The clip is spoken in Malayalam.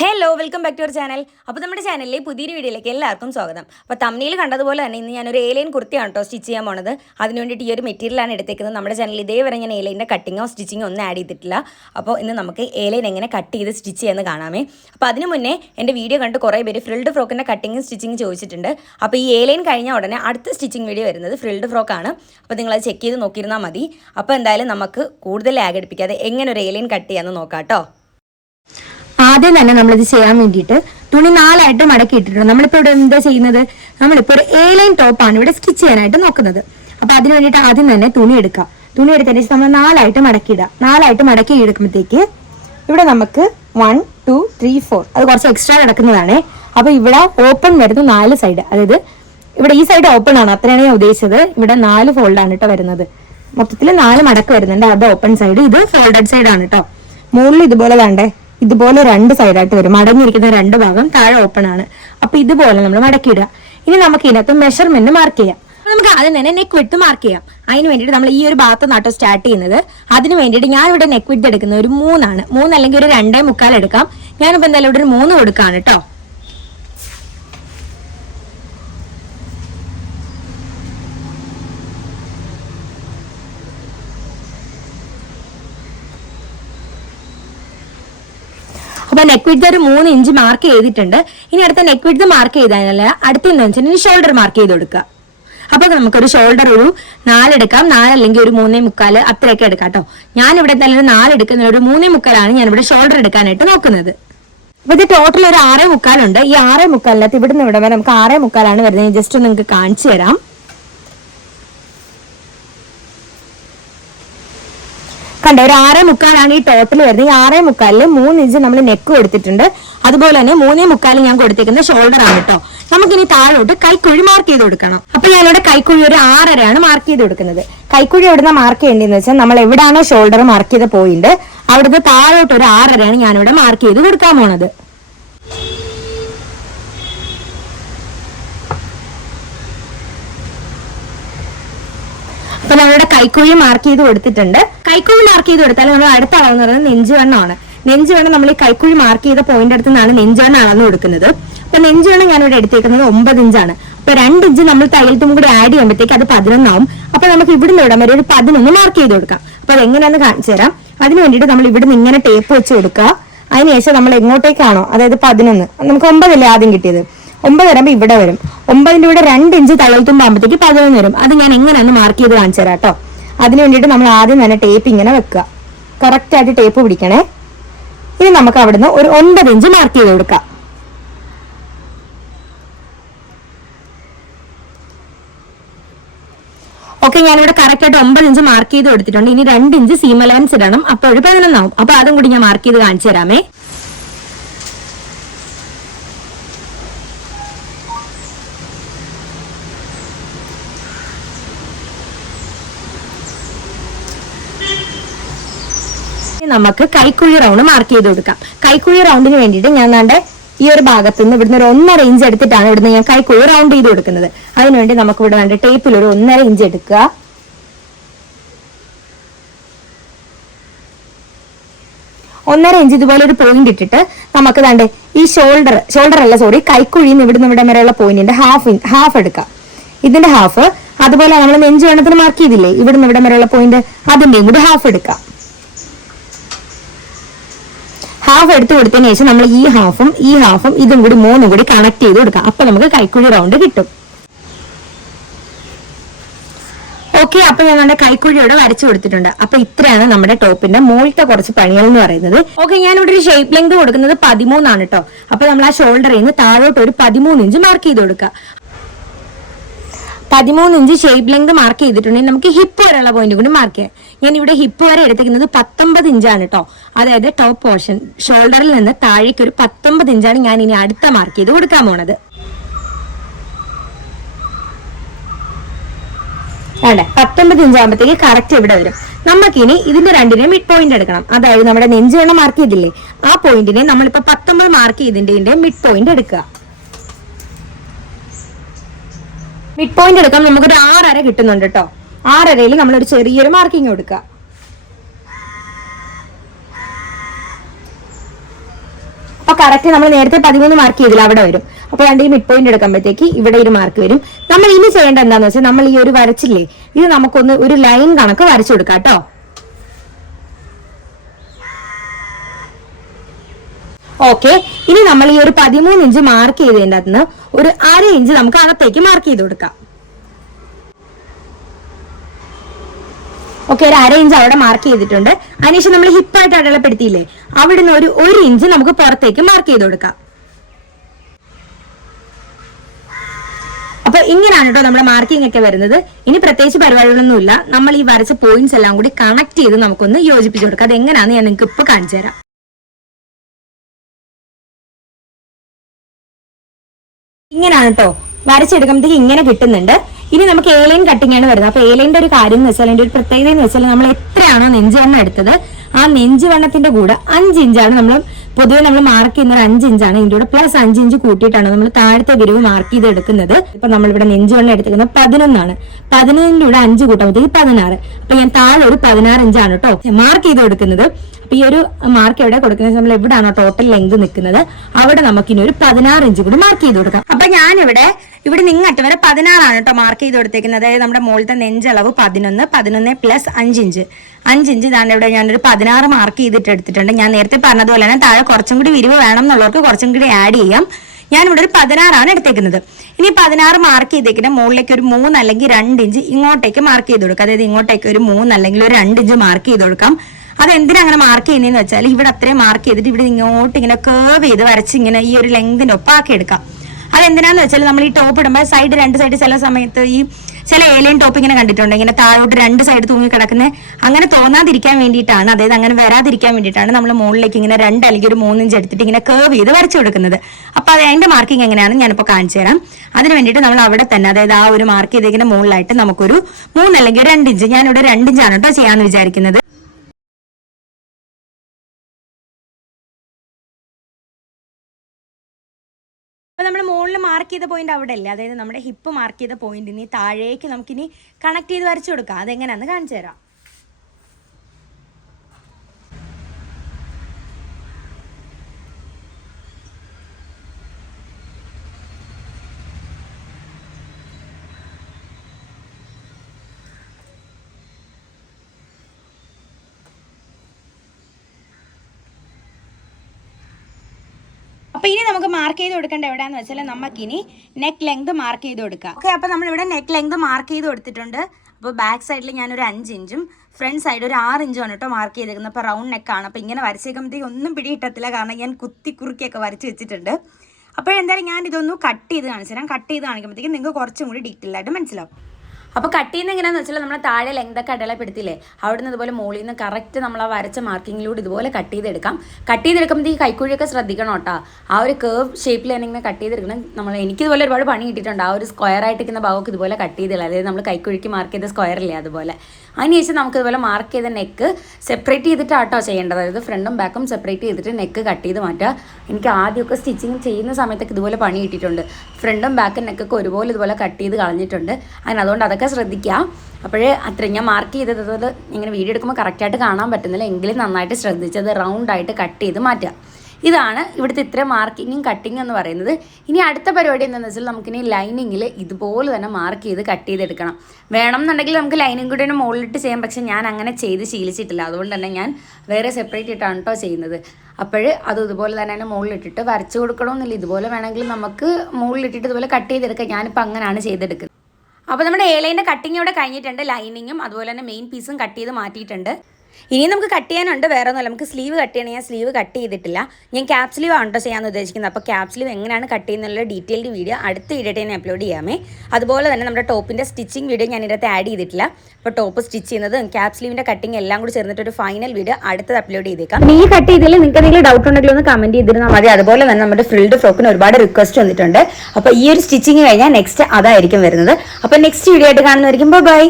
Hello welcome back to our channel. അപ്പോൾ നമ്മുടെ ചാനലിലെ പുതിയൊരു വീഡിയോയിലേക്ക് എല്ലാവർക്കും സ്വാഗതം. അപ്പോൾ തമ്മിൽ കണ്ടതുപോലെ തന്നെ ഇന്ന് ഞാനൊരു ഏലൈൻ കുർത്തിയാണ് കേട്ടോ സ്റ്റിച്ച് ചെയ്യാൻ പോണത്. അതിന് വേണ്ടിയിട്ട് ഈ ഒരു മെറ്റീരിയലാണ് എടുത്തേക്കുന്നത്. നമ്മുടെ ചാനലിൽ ഇതേവരെ ഞാൻ ഏലൈൻ്റെ കട്ടിങ്ങോ സ്റ്റിച്ചിങ്ങോ ഒന്നും ആഡ് ചെയ്തിട്ടില്ല. അപ്പോൾ ഇന്ന് നമുക്ക് ഏലൈൻ എങ്ങനെ കട്ട് ചെയ്ത് സ്റ്റിച്ച് ചെയ്യാമെന്ന് കാണാമേ. അപ്പോൾ അതിന് മുന്നേ എൻ്റെ വീഡിയോ കണ്ട് കുറേ പേര് ഫ്രിൽഡ് ഫ്രോക്കിൻ്റെ കട്ടിങ്ങും സ്റ്റിച്ചിങ് ചോദിച്ചിട്ടുണ്ട്. അപ്പോൾ ഈ ഏലൈൻ കഴിഞ്ഞ ഉടനെ അടുത്ത സ്റ്റിച്ചിങ് വീഡിയോ വരുന്നത് ഫ്രിൽഡ് ഫ്രോക്കാണ്. അപ്പോൾ നിങ്ങളത് ചെക്ക് ചെയ്ത് നോക്കിയിരുന്നാൽ മതി. അപ്പോൾ എന്തായാലും നമുക്ക് കൂടുതൽ ലാഗ് അടിപ്പിക്കാതെ എങ്ങനെ ഒരു ഏലൈൻ കട്ട് ചെയ്യാമെന്ന് നോക്കാം കേട്ടോ. ആദ്യം തന്നെ നമ്മളിത് ചെയ്യാൻ വേണ്ടിയിട്ട് തുണി 4 ആയിട്ട് മടക്കി ഇട്ടിട്ടുണ്ട്. നമ്മളിപ്പോൾ ഇവിടെ എന്താ ചെയ്യുന്നത്, നമ്മളിപ്പോൾ ഒരു A-ലൈൻ ടോപ്പാണ് ഇവിടെ സ്റ്റിച്ച് ചെയ്യാനായിട്ട് നോക്കുന്നത്. അപ്പൊ അതിന് വേണ്ടിയിട്ട് ആദ്യം തന്നെ തുണി എടുക്കാം. തുണി എടുത്തതിന് ശേഷം നമ്മൾ 4 ആയിട്ട് മടക്കി ഇടാം. 4 ആയിട്ട് മടക്കി എടുക്കുമ്പോഴത്തേക്ക് ഇവിടെ നമുക്ക് 1 2 3 4 അത് കുറച്ച് എക്സ്ട്രാ കിടക്കുന്നതാണ്. അപ്പൊ ഇവിടെ ഓപ്പൺ വരുന്ന 4 സൈഡ്, അതായത് ഇവിടെ ഈ സൈഡ് ഓപ്പൺ ആണ്, അത്രയാണ് ഞാൻ ഉദ്ദേശിച്ചത്. ഇവിടെ 4 ഫോൾഡാണ് കേട്ടോ വരുന്നത്. മൊത്തത്തിൽ 4 മടക്ക് വരുന്നുണ്ട്. അത് ഓപ്പൺ സൈഡ്, ഇത് ഫോൾഡഡ് സൈഡ് ആണ് കേട്ടോ. മുകളിൽ ഇതുപോലെ വേണ്ടേ, ഇതുപോലെ 2 സൈഡായിട്ട് വരും. മടങ്ങിയിരിക്കുന്ന 2 ഭാഗം താഴെ ഓപ്പൺ ആണ്. അപ്പൊ ഇതുപോലെ നമ്മൾ മടക്കിയിടുക. ഇനി നമുക്ക് ഇതിനകത്ത് മെഷർമെന്റ് മാർക്ക് ചെയ്യാം. നമുക്ക് ആദ്യം തന്നെ നെക്ക് വിഡ്ത്ത് മാർക്ക് ചെയ്യാം. അതിന് വേണ്ടിയിട്ട് നമ്മൾ ഈ ഒരു ഭാഗത്ത് നാട്ടോ സ്റ്റാർട്ട് ചെയ്യുന്നത്. അതിന് വേണ്ടിയിട്ട് ഞാൻ ഇവിടെ നെക്ക് വിഡ്ത്ത് എടുക്കുന്നത് ഒരു 3 ആണ്. 3 അല്ലെങ്കിൽ ഒരു 2.25 എടുക്കാം. ഞാനിപ്പോ എന്തായാലും ഇവിടെ ഒരു 3 കൊടുക്കാണ് കേട്ടോ. അപ്പൊ നെക്ക് വിഡ്ത്ത് ഒരു 3 ഇഞ്ച് മാർക്ക് ചെയ്തിട്ടുണ്ട്. ഇനി അടുത്ത നെക്ക് വിഡ്ത്ത് മാർക്ക് ചെയ്താൽ അടുത്തെന്ന് വെച്ചാൽ ഷോൾഡർ മാർക്ക് ചെയ്ത് കൊടുക്കുക. അപ്പൊ നമുക്കൊരു ഷോൾഡർ ഒരു 4 എടുക്കാം. 4 അല്ലെങ്കിൽ ഒരു 3.25 അത്രയൊക്കെ എടുക്കാം കേട്ടോ. ഞാനിവിടെ എന്തായാലും ഒരു 4 എടുക്കുന്ന ഒരു 3.25 ഞാനിവിടെ ഷോൾഡർ എടുക്കാനായിട്ട് നോക്കുന്നത്. അപ്പൊ ഇത് ടോട്ടൽ ഒരു 6.25 ഉണ്ട്. ഈ 6.25 ഇവിടുന്ന് ഇവിടെ വരെ നമുക്ക് 6.25 വരുന്നത്. ജസ്റ്റ് നിങ്ങൾക്ക് കാണിച്ചു തരാം. കണ്ടോ, ഒരു 6.25 ഈ ടോട്ടൽ വരുന്നത്. ഈ 6.25 3 ഇഞ്ച് നമ്മൾ നെക്ക് കൊടുത്തിട്ടുണ്ട്. അതുപോലെ തന്നെ 3.25 ഞാൻ കൊടുത്തിരിക്കുന്ന ഷോൾഡർ ആണ് കേട്ടോ. നമുക്കിനി താഴോട്ട് കൈക്കുഴി മാർക്ക് ചെയ്ത് കൊടുക്കണം. അപ്പൊ ഞാനിവിടെ കൈക്കുഴി ഒരു 6.5 മാർക്ക് ചെയ്ത് കൊടുക്കുന്നത്. കൈക്കുഴി എവിടുന്ന മാർക്ക് ചെയ്യേണ്ടതെന്ന് വെച്ചാൽ നമ്മൾ എവിടാണോ ഷോൾഡർ മാർക്ക് ചെയ്ത പോയിന്റ് അവിടുത്തെ താഴോട്ട് ഒരു 6.5 ഞാനിവിടെ മാർക്ക് ചെയ്ത് കൊടുക്കാൻ പോണത്. അപ്പൊ നമ്മളുടെ കൈക്കുഴി മാർക്ക് ചെയ്ത് കൊടുത്തിട്ടുണ്ട്. കൈക്കുഴി മാർക്ക് ചെയ്ത് കൊടുത്താൽ നമ്മൾ അടുത്ത അളവെന്ന് പറയുന്നത് നെഞ്ചുവണ്ണമാണ്. നെഞ്ചുവണ്ണം നമ്മൾ ഈ കൈക്കുഴി മാർക്ക് ചെയ്ത പോയിന്റ് അടുത്ത് നിന്നാണ് നെഞ്ചുവണ്ണം അളന്ന് കൊടുക്കുന്നത്. അപ്പൊ നെഞ്ചുവണ്ണം ഞാനിവിടെ എടുത്തേക്കുന്നത് 9 ഇഞ്ചാണ്. അപ്പൊ 2 ഇഞ്ച് നമ്മൾ തയ്യൽത്തും കൂടി ആഡ് ചെയ്യുമ്പോഴത്തേക്ക് അത് 11 ആവും. അപ്പൊ നമുക്ക് ഇവിടുന്ന് ഇവിടം വരെ ഒരു 11 മാർക്ക് ചെയ്ത് കൊടുക്കാം. അപ്പൊ അത് എങ്ങനെയാണെന്ന് കാണിച്ചു തരാം. അതിന് വേണ്ടിയിട്ട് നമ്മൾ ഇവിടുന്ന് ഇങ്ങനെ ടേപ്പ് വെച്ച് കൊടുക്കുക. അതിനുശേഷം നമ്മൾ എങ്ങോട്ടേക്കാണോ, അതായത് 11, നമുക്ക് 9 അല്ലേ ആദ്യം കിട്ടിയത്, 9 വരുമ്പോ ഇവിടെ വരും. 9ന്റെ ഇവിടെ 2 ഇഞ്ച് തയ്യൽത്തുമ്പോ ആകുമ്പോഴത്തേക്ക് 11 വരും. അത് ഞാൻ എങ്ങനെയാണെന്ന് മാർക്ക് ചെയ്ത് കാണിച്ചു തരാം കേട്ടോ. അതിന് വേണ്ടിയിട്ട് നമ്മൾ ആദ്യം തന്നെ ടേപ്പ് ഇങ്ങനെ വെക്കുക. കറക്റ്റ് ആയിട്ട് ടേപ്പ് പിടിക്കണേ. ഇനി നമുക്ക് അവിടുന്ന് ഒരു 9 ഇഞ്ച് മാർക്ക് ചെയ്ത് കൊടുക്കാം. ഓക്കെ, ഞാനിവിടെ കറക്റ്റ് ആയിട്ട് 9 ഇഞ്ച് മാർക്ക് ചെയ്ത് കൊടുത്തിട്ടുണ്ട്. ഇനി 2 ഇഞ്ച് സീം അലയൻസ് ഇടണം. അപ്പൊ ഒരു 11 ആവും. അപ്പൊ അതും കൂടി ഞാൻ മാർക്ക് ചെയ്ത് കാണിച്ചു തരാമേ. നമുക്ക് കൈക്കുഴി റൗണ്ട് മാർക്ക് ചെയ്ത് കൊടുക്കാം. കൈക്കുഴി റൗണ്ടിന് വേണ്ടിയിട്ട് ഞാൻ ഈ ഒരു ഭാഗത്ത് നിന്ന് ഇവിടുന്ന് ഒരു 1.5 ഇഞ്ച് എടുത്തിട്ടാണ് ഇവിടുന്ന് ഞാൻ കൈക്കുഴി റൗണ്ട് ചെയ്ത് കൊടുക്കുന്നത്. അതിനുവേണ്ടി നമുക്ക് ഇവിടെ വേണ്ട ടേപ്പിൽ ഒരു 1.5 ഇഞ്ച് എടുക്കുക. ഇതുപോലെ ഒരു പോയിന്റ് ഇട്ടിട്ട് നമുക്ക് ഈ ഷോൾഡർ അല്ല സോറി കൈക്കുഴിന്ന് ഇവിടുന്ന് ഇവിടെ വരെയുള്ള പോയിന്റിന്റെ ഹാഫ് എടുക്കാം. ഇതിന്റെ ഹാഫ്, അതുപോലെ നമ്മൾ നെഞ്ചുവണ്ണത്തിന് മാർക്ക് ചെയ്തില്ലേ ഇവിടുന്ന് ഇവിടെ വരെയുള്ള പോയിന്റ്, അതിന്റെയും കൂടി ഹാഫ് എടുക്കാം. ഹാഫ് എടുത്തു കൊടുത്തതിന് ശേഷം നമ്മൾ ഈ ഹാഫും ഇതും കൂടി 3 കൂടി കണക്ട് ചെയ്ത് കൊടുക്കാം. അപ്പൊ നമുക്ക് കൈക്കുഴി റൗണ്ട് കിട്ടും. ഓക്കെ, അപ്പൊ ഞാൻ നമ്മുടെ കൈക്കുഴിയോടെ വരച്ചു കൊടുത്തിട്ടുണ്ട്. അപ്പൊ ഇത്രയാണ് നമ്മുടെ ടോപ്പിന്റെ മുകളിലത്തെ കുറച്ച് പണികൾ എന്ന് പറയുന്നത്. ഓക്കെ, ഞാനിവിടെ ഒരു ഷേപ്പ് ലെങ്ത് കൊടുക്കുന്നത് 13 ആണ് കേട്ടോ. അപ്പൊ നമ്മൾ ആ ഷോൾഡറിൽ നിന്ന് താഴോട്ട് ഒരു 13 ഇഞ്ച് മാർക്ക് ചെയ്ത് കൊടുക്കുക. 13 ഇഞ്ച് ഷേപ്പ് ലെങ്ത് മാർക്ക് ചെയ്തിട്ടുണ്ടെങ്കിൽ നമുക്ക് ഹിപ്പ് വരെയുള്ള പോയിന്റ് കൂടി മാർക്ക് ചെയ്യാം. ഞാൻ ഇവിടെ ഹിപ്പ് വരെ എടുത്തിരിക്കുന്നത് 19 ഇഞ്ചാണ് കേട്ടോ. അതായത് ടോപ്പ് പോർഷൻ ഷോൾഡറിൽ നിന്ന് താഴേക്ക് ഒരു 19 ഇഞ്ചാണ് ഞാൻ ഇനി അടുത്ത മാർക്ക് ചെയ്ത് കൊടുക്കാൻ പോണത്. 19 ഇഞ്ച് ആകുമ്പോഴത്തേക്ക് കറക്റ്റ് ഇവിടെ വരും. നമുക്കിനി ഇതിന്റെ രണ്ടിനെ മിഡ് പോയിന്റ് എടുക്കണം. അതായത് നമ്മുടെ നെഞ്ചുവണ്ണം മാർക്ക് ചെയ്തില്ലേ ആ പോയിന്റിനെ നമ്മളിപ്പോ 19 മാർക്ക് ചെയ്തതിന്റെ മിഡ് പോയിന്റ് എടുക്കുക. മിഡ് പോയിന്റ് എടുക്കാൻ നമുക്കൊരു 6.5 കിട്ടുന്നുണ്ട് കേട്ടോ. 6.5 നമ്മളൊരു ചെറിയൊരു മാർക്കിങ് കൊടുക്കുക. കറക്റ്റ് നമ്മൾ നേരത്തെ 13 മാർക്ക് ചെയ്തില്ല, അവിടെ വരും. അപ്പൊ രണ്ട് ഈ മിഡ് പോയിന്റ് എടുക്കുമ്പോഴത്തേക്ക് ഇവിടെ ഒരു മാർക്ക് വരും. നമ്മൾ ഇനി ചെയ്യേണ്ട എന്താന്ന് വെച്ചാൽ നമ്മൾ ഈ ഒരു വരച്ചില്ലേ, ഇത് നമുക്കൊന്ന് ഒരു ലൈൻ കണക്ക് വരച്ചു കൊടുക്കാം കേട്ടോ. ഓക്കെ, ഇനി നമ്മൾ ഈ ഒരു 13 ഇഞ്ച് മാർക്ക് ചെയ്തതിൻ്റെ അകത്ത് ഒരു 1/2 ഇഞ്ച് നമുക്ക് അകത്തേക്ക് മാർക്ക് ചെയ്ത് കൊടുക്കാം. ഓക്കെ, ഒരു 1/2 ഇഞ്ച് അവിടെ മാർക്ക് ചെയ്തിട്ടുണ്ട്. അതിനുശേഷം നമ്മൾ ഹിപ്പായിട്ട് അടയാളപ്പെടുത്തിയില്ലേ, അവിടുന്ന് ഒരു 1 ഇഞ്ച് നമുക്ക് പുറത്തേക്ക് മാർക്ക് ചെയ്ത് കൊടുക്കാം. അപ്പൊ ഇങ്ങനെയാണ് കേട്ടോ നമ്മുടെ മാർക്കിംഗ് ഒക്കെ വരുന്നത്. ഇനി പ്രത്യേകിച്ച് പരിപാടികളൊന്നുമില്ല, നമ്മൾ ഈ വരച്ച പോയിന്റ്സ് എല്ലാം കൂടി കണക്ട് ചെയ്ത് നമുക്കൊന്ന് യോജിപ്പിച്ച് കൊടുക്കാം. അത് എങ്ങനെയാണെന്ന് ഞാൻ നിങ്ങൾക്ക് ഇപ്പൊ കാണിച്ചു തരാം. ഇങ്ങനെയാണ് കേട്ടോ വരച്ചെടുക്കുമ്പോഴത്തേക്ക് ഇങ്ങനെ കിട്ടുന്നുണ്ട്. ഇനി നമുക്ക് A-line കട്ടിംഗ് ആണ് വരുന്നത്. അപ്പൊ A-lineന്റെ ഒരു കാര്യം എന്ന് വെച്ചാൽ, അതിന്റെ ഒരു പ്രത്യേകത എന്ന് വെച്ചാൽ, നമ്മൾ എത്രയാണോ നെഞ്ചുവണ്ണം എടുത്തത് ആ നെഞ്ചുവണ്ണത്തിന്റെ കൂടെ 5 ഇഞ്ചാണ് നമ്മൾ പൊതുവെ നമ്മൾ മാർക്ക് ചെയ്യുന്ന 5 ഇഞ്ചാണ്. ഇതിന്റെ കൂടെ പ്ലസ് 5 ഇഞ്ച് കൂട്ടിയിട്ടാണ് നമ്മൾ താഴത്തെ വിരിവ് മാർക്ക് ചെയ്ത് എടുക്കുന്നത്. ഇപ്പൊ നമ്മളിവിടെ നെഞ്ചുവണ്ണം എടുത്തിരിക്കുന്നത് 11 11ന്റെ കൂടെ 5 കൂട്ടുമ്പോഴത്തേക്ക് 16. അപ്പൊ ഞാൻ താഴെ ഒരു 16 ഇഞ്ചാണ് കേട്ടോ മാർക്ക് ചെയ്ത് കൊടുക്കുന്നത്. അപ്പൊ ഈ ഒരു മാർക്ക് എവിടെ കൊടുക്കുന്നത്, നമ്മൾ എവിടെയാണോ ടോട്ടൽ ലെങ്ത് നിൽക്കുന്നത് അവിടെ നമുക്ക് ഇനി ഒരു 16 ഇഞ്ച് കൂടി മാർക്ക് ചെയ്ത് കൊടുക്കാം. അപ്പൊ ഞാനിവിടെ നിങ്ങട്ട് വരെ 16 ആണ് കേട്ടോ മാർക്ക് ചെയ്ത് കൊടുത്തേക്കുന്നത്. അതായത് നമ്മുടെ മുകളിലത്തെ നെഞ്ചളവ് 11 പ്ലസ് 5 ഇഞ്ച് ഇതാണ് ഇവിടെ ഞാനൊരു 16 മാർക്ക് ചെയ്തിട്ട് എടുത്തിട്ടുണ്ട്. ഞാൻ നേരത്തെ പറഞ്ഞതുപോലെ തന്നെ താഴെ കുറച്ചും കൂടി വിരിവ് വേണം എന്നുള്ളവർക്ക് കുറച്ചും കൂടി ആഡ് ചെയ്യാം. ഞാനിവിടെ ഒരു 16 ആണ് എടുത്തേക്കുന്നത്. ഇനി 16 മാർക്ക് ചെയ്തേക്കുന്ന മുകളിലേക്ക് ഒരു 3 അല്ലെങ്കിൽ 2 ഇഞ്ച് ഇങ്ങോട്ടേക്ക് മാർക്ക് ചെയ്ത് കൊടുക്കാം. അതായത് ഇങ്ങോട്ടേക്ക് ഒരു 3 അല്ലെങ്കിൽ ഒരു 2 ഇഞ്ച് മാർക്ക് ചെയ്ത് കൊടുക്കാം. അതെന്തിനാ അങ്ങനെ മാർക്ക് ചെയ്യുന്നതെന്ന് വെച്ചാൽ, ഇവിടെ അത്രയും മാർക്ക് ചെയ്തിട്ട് ഇവിടെ ഇങ്ങോട്ട് ഇങ്ങനെ കേർവ് ചെയ്ത് വരച്ച് ഇങ്ങനെ ഈ ഒരു ലെങ്തിനൊപ്പം ആക്കി എടുക്കാം. അതെന്തിനാന്ന് വെച്ചാൽ, നമ്മൾ ഈ ടോപ്പ് ഇടുമ്പോൾ രണ്ട് സൈഡ് ചില സമയത്ത് ഈ ചില A-line ടോപ്പ് ഇങ്ങനെ കണ്ടിട്ടുണ്ട്, ഇങ്ങനെ താഴോട്ട് 2 സൈഡ് തൂങ്ങി കിടക്കുന്നത്. അങ്ങനെ തോന്നാതിരിക്കാൻ വേണ്ടിയിട്ടാണ്, അതായത് അങ്ങനെ വരാതിരിക്കാൻ വേണ്ടിയിട്ടാണ് നമ്മൾ മുകളിലേക്ക് ഇങ്ങനെ 2 അല്ലെങ്കിൽ ഒരു 3 ഇഞ്ച് എടുത്തിട്ട് ഇങ്ങനെ കേർവ് ചെയ്ത് വരച്ചു കൊടുക്കുന്നത്. അപ്പൊ അത് അതിന്റെ മാർക്കിംഗ് എങ്ങനെയാണെന്ന് ഞാനിപ്പോൾ കാണിച്ചു തരാം. അതിന് വേണ്ടിയിട്ട് നമ്മൾ അവിടെ തന്നെ, അതായത് ആ ഒരു മാർക്ക് ചെയ്തേക്കുന്ന മുകളിലായിട്ട് നമുക്കൊരു 3 അല്ലെങ്കിൽ 2 ഇഞ്ച്, ഞാനിവിടെ 2 ഇഞ്ചാണ് കേട്ടോ ചെയ്യാന്ന് വിചാരിക്കുന്നത്. അപ്പൊ നമ്മൾ മുകളിൽ മാർക്ക് ചെയ്ത പോയിന്റ് അവിടെ അല്ലേ, അതായത് നമ്മുടെ ഹിപ്പ് മാർക്ക് ചെയ്ത പോയിന്റിന് താഴേക്ക് നമുക്കിനി കണക്ട് ചെയ്ത് വരച്ചു കൊടുക്കാം. അതെങ്ങനെയാന്ന് കാണിച്ചു തരാം. അപ്പൊ ഇനി നമുക്ക് മാർക്ക് ചെയ്ത് കൊടുക്കേണ്ട എവിടെയാന്ന് വെച്ചാൽ, നമുക്കിനി നെക്ക് ലെങ്ത് മാർക്ക് ചെയ്ത് കൊടുക്കാം. ഓക്കെ, അപ്പൊ നമ്മളിവിടെ നെക്ക് ലെങ്ത് മാർക്ക് ചെയ്ത് കൊടുത്തിട്ടുണ്ട്. അപ്പോൾ ബാക്ക് സൈഡിൽ ഞാനൊരു 5 ഇഞ്ചും ഫ്രണ്ട് സൈഡ് ഒരു 6 ഇഞ്ചുമാണ് കേട്ടോ മാർക്ക് ചെയ്തേക്കുന്നത്. അപ്പോൾ റൗണ്ട് നെക്കാണ്. അപ്പോൾ ഇങ്ങനെ വരച്ചേക്കുമ്പോഴത്തേക്ക് ഒന്നും പിടി കിട്ടത്തില്ല, കാരണം ഞാൻ കുറുക്കിയൊക്കെ വരച്ച് വെച്ചിട്ടുണ്ട്. അപ്പോഴെന്തായാലും ഞാൻ ഇതൊന്ന് കട്ട് ചെയ്ത് കാണിച്ചു തരാം. കട്ട് ചെയ്ത് കാണിക്കുമ്പോഴത്തേക്കും നിങ്ങൾക്ക് കുറച്ചും കൂടി ഡീറ്റെയിൽ ആയിട്ട് മനസ്സിലാവും. അപ്പോൾ കട്ട് ചെയ്യുന്ന എങ്ങനെയാണെന്ന് വെച്ചാൽ, നമ്മൾ താഴെ ലെങ്തൊക്കെ അടയാളപ്പെടുത്തില്ലേ, അവിടെ നിന്ന് ഇതുപോലെ മുകളിൽ നിന്ന് കറക്റ്റ് നമ്മൾ ആ വരച്ച മാർക്കിങ്ങിലൂടെ ഇതുപോലെ കട്ട് ചെയ്തെടുക്കാം. കട്ട് ചെയ്തെടുക്കുമ്പോൾ ഈ കൈക്കുഴിയൊക്കെ ശ്രദ്ധിക്കണം കേട്ടോ. ആ ഒരു കേർവ് ഷേപ്പിൽ തന്നെ ഇങ്ങനെ കട്ട് ചെയ്തെടുക്കണം. എനിക്കിതുപോലെ ഒരുപാട് പണി കിട്ടിയിട്ടുണ്ട്. ആ ഒരു സ്ക്വയർ ആയിട്ടിരിക്കുന്ന ഭാഗമൊക്കെ ഇതുപോലെ കട്ട് ചെയ്തില്ല, അതായത് നമ്മൾ കൈക്കുഴിക്ക് മാർക്ക് ചെയ്ത സ്ക്വയർ ഇല്ലേ അതുപോലെ. അതിനുശേഷം നമുക്ക് ഇതുപോലെ മാർക്ക് ചെയ്ത നെക്ക് സെപ്പറേറ്റ് ചെയ്തിട്ടാട്ടോ ചെയ്യേണ്ടത്. അതായത് ഫ്രണ്ടും ബാക്കും സെപ്പറേറ്റ് ചെയ്തിട്ട് നെക്ക് കട്ട് ചെയ്ത് മാറ്റുക. എനിക്ക് ആദ്യമൊക്കെ സ്റ്റിച്ചിങ് ചെയ്യുന്ന സമയത്തൊക്കെ ഇതുപോലെ പണി കിട്ടിയിട്ടുണ്ട്. ഫ്രണ്ടും ബാക്കും നെക്കൊക്കെ ഒരുപോലെ ഇതുപോലെ കട്ട് ചെയ്ത് കളഞ്ഞിട്ടുണ്ട്. അതുകൊണ്ട് അതൊക്കെ ശ്രദ്ധിക്കുക. അപ്പോഴേ അത്രയും ഞാൻ മാർക്ക് ചെയ്തത് ഇങ്ങനെ വീഡിയോ എടുക്കുമ്പോൾ കറക്റ്റായിട്ട് കാണാൻ പറ്റുന്നില്ല, എങ്കിലും നന്നായിട്ട് ശ്രദ്ധിച്ചത് റൗണ്ടായിട്ട് കട്ട് ചെയ്ത് മാറ്റുക. ഇതാണ് ഇവിടുത്തെ ഇത്ര മാർക്കിങ്ങും കട്ടിങ്ങും എന്ന് പറയുന്നത്. ഇനി അടുത്ത പരിപാടി എന്താണെന്ന് വെച്ചാൽ, നമുക്കിനി ലൈനിങ്ങിൽ ഇതുപോലെ തന്നെ മാർക്ക് ചെയ്ത് കട്ട് ചെയ്തെടുക്കണം. വേണം എന്നുണ്ടെങ്കിൽ നമുക്ക് ലൈനിങ് കൂടി മുകളിലിട്ട് ചെയ്യാം, പക്ഷേ ഞാൻ അങ്ങനെ ചെയ്ത് ശീലിച്ചിട്ടില്ല. അതുകൊണ്ട് തന്നെ ഞാൻ വേറെ സെപ്പറേറ്റ് ഇട്ടാണ് കേട്ടോ ചെയ്യുന്നത്. അപ്പോൾ അത് ഇതുപോലെ തന്നെ മുകളിലിട്ടിട്ട് വരച്ച് കൊടുക്കണമെന്നില്ല, ഇതുപോലെ വേണമെങ്കിൽ നമുക്ക് മുകളിലിട്ടിട്ട് ഇതുപോലെ കട്ട് ചെയ്തെടുക്കാം. ഞാനിപ്പോൾ അങ്ങനെയാണ് ചെയ്തെടുക്കുന്നത്. അപ്പോൾ നമ്മുടെ A-line കട്ടിങ് ഇവിടെ കഴിഞ്ഞിട്ടുണ്ട്. ലൈനിങ്ങും അതുപോലെ തന്നെ മെയിൻ പീസും കട്ട് ചെയ്ത് മാറ്റിയിട്ടുണ്ട്. ഇനി നമുക്ക് കട്ട് ചെയ്യാനുണ്ട്, വേറെ ഒന്നുമല്ല. നമുക്ക് സ്ലീവ് കട്ട് ചെയ്യണം. ഞാൻ സ്ലീവ് കട്ട് ചെയ്തിട്ടില്ല. ഞാൻ ക്യാപ് സ്ലീവ് ആണ് കേട്ടോ ചെയ്യാമെന്ന് ഉദ്ദേശിക്കുന്നത്. അപ്പോൾ ക്യാപ് സ്ലീവ് എങ്ങനെയാണ് കട്ട് ചെയ്യുന്നുള്ള ഡീറ്റെയിൽഡ് വീഡിയോ അടുത്ത വീഡിയോ ഞാൻ അപ്ലോഡ് ചെയ്യാമേ. അതുപോലെ തന്നെ നമ്മുടെ ടോപ്പിൻ്റെ സ്റ്റിച്ചിങ് വീഡിയോ ഞാൻ ഇതിനകത്ത് ആഡ് ചെയ്തിട്ടില്ല. അപ്പോൾ ടോപ്പ് സ്റ്റിച്ച് ചെയ്യുന്നത് ക്യാപ് സ്ലീവിൻ്റെ കട്ടിങ് എല്ലാം കൂടി ചേർന്നിട്ട് ഒരു ഫൈനൽ വീഡിയോ അടുത്തത് അപ്ലോഡ് ചെയ്തേക്കാം. ഈ കട്ട് ചെയ്തതിൽ നിങ്ങൾക്ക് എന്തെങ്കിലും ഡൗട്ട് ഉണ്ടെങ്കിൽ ഒന്ന് കമൻറ്റ് ചെയ്തിരുന്നാൽ മതി. അതുപോലെ തന്നെ നമ്മുടെ ഫ്രിൽഡ് ഫ്രോക്കിന് ഒരുപാട് റിക്വസ്റ്റ് വന്നിട്ടുണ്ട്. അപ്പോൾ ഈ ഒരു സ്റ്റിച്ചിങ് കഴിഞ്ഞാൽ നെക്സ്റ്റ് അതായിരിക്കും വരുന്നത്. അപ്പോൾ നെക്സ്റ്റ് വീഡിയോ ആയിട്ട് കാണുന്നതായിരിക്കും. ബൈ.